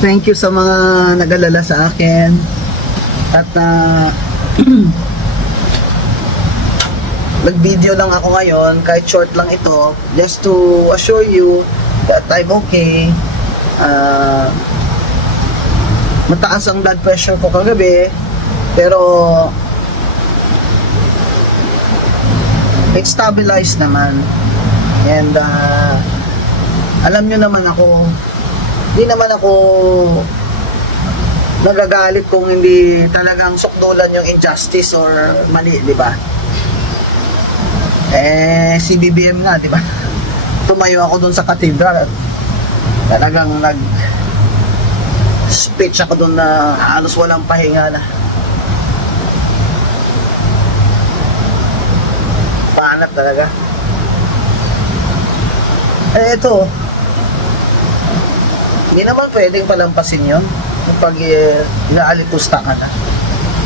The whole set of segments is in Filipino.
Thank you sa mga nag-alala sa akin. At nag-video lang ako ngayon, kahit short lang ito, just to assure you that I'm okay. Mataas ang blood pressure ko kagabi, pero it's stabilized naman. And alam nyo naman ako, hindi naman ako nagagalit kung hindi talagang sukdulan yung injustice or mali, di ba? Si BBM nga, di ba? Tumayo ako dun sa cathedral at talagang speech ako dun na halos walang pahinga na. Paanap talaga. Ito, hindi naman pwedeng palampasin yun kapag inaalitusta ka na.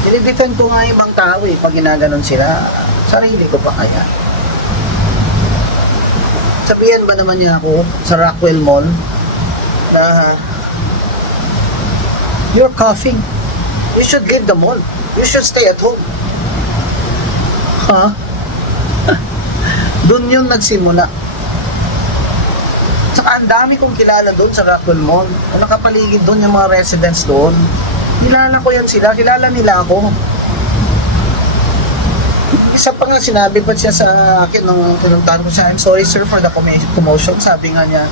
Dinidefend ko nga yung ibang tao pag ginaganon sila, sarili ko pa kaya. Sabihan ba naman niya ako sa Rockwell Mall na you're coughing, you should leave the mall, you should stay at home. Ha? Doon yun nagsimula. Saka ang dami kong kilala doon sa Rockwell Mall. Kung nakapaligid doon yung mga residents doon, kilala ko yan sila, kilala nila ako. Isa pa nga, sinabi pa siya sa akin nung tinuntahan ko siya, I'm sorry sir for the commotion. Sabi nga niya,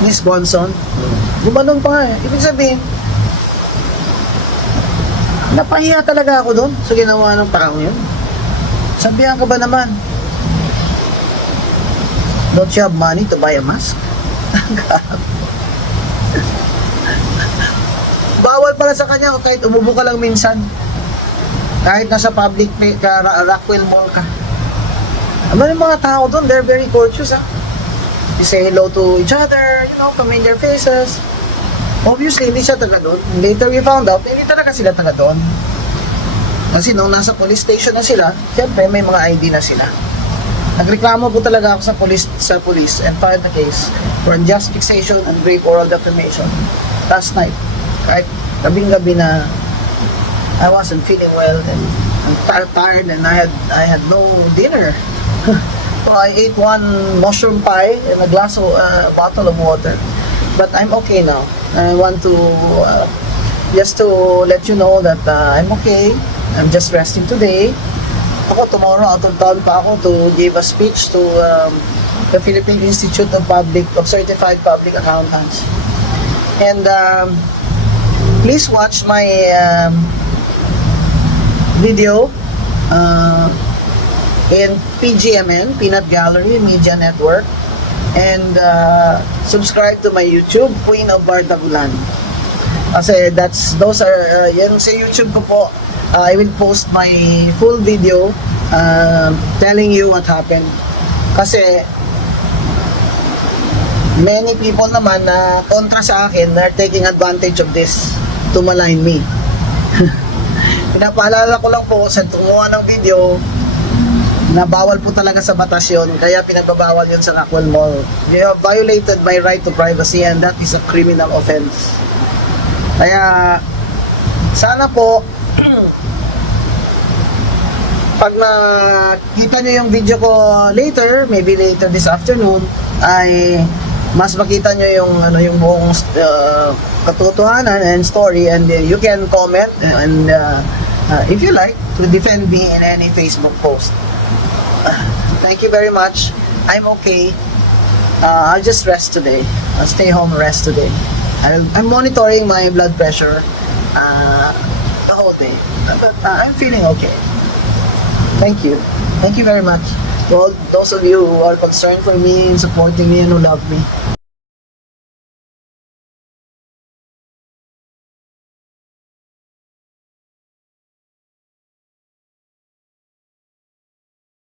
Miss Gonson, gumanon pa nga. Ibig sabihin, napahiya talaga ako doon sa ginawa ng tao yun. Sabihan ka ba naman? Don't you have money to buy a mask? Bawal pala sa kanya kahit umubo ka lang minsan. Kahit nasa public ka, Rockwell Mall ka. Ano yung mga tao doon? They're very courteous, ha? You say hello to each other, you know, familiar faces. Obviously, hindi siya taga doon. Later we found out, hindi talaga sila taga doon. Kasi nung nasa police station na sila, siyempre may mga ID na sila. Nagreklamo po talaga ako sa police and filed the case for unjust fixation and grave oral defamation last night. Kahit gabing-gabi na I wasn't feeling well and I'm tired and I had no dinner. So I ate one mushroom pie and a bottle of water. But I'm okay now. I want to just to let you know that I'm okay. I'm just resting today. Ako, tomorrow, out of town pa ako to give a speech to the Philippine Institute of Certified Public Accountants. And please watch my video in PGMN, Peanut Gallery Media Network. And subscribe to my YouTube, Queen of Bardagulan. Kasi those are, yan sa YouTube ko po, I will post my full video telling you what happened. Kasi many people naman na kontra sa akin are taking advantage of this to malign me. Pinapaalala ko lang po sa tumuha ng video na bawal po talaga sa batas yun, kaya pinagbabawal yun sa Rockwell Mall. You have violated my right to privacy and that is a criminal offense. Kaya sana po pag nakita nyo yung video ko later, maybe later this afternoon, ay mas makita nyo yung buong katotohanan and story, and you can comment and if you like to defend me in any Facebook post. Thank you very much. I'm okay. I'll just rest today. I'll stay home and rest today. I'm monitoring my blood pressure the whole day, but I'm feeling okay. Thank you. Thank you very much to all those of you who are concerned for me and supporting me and who love me.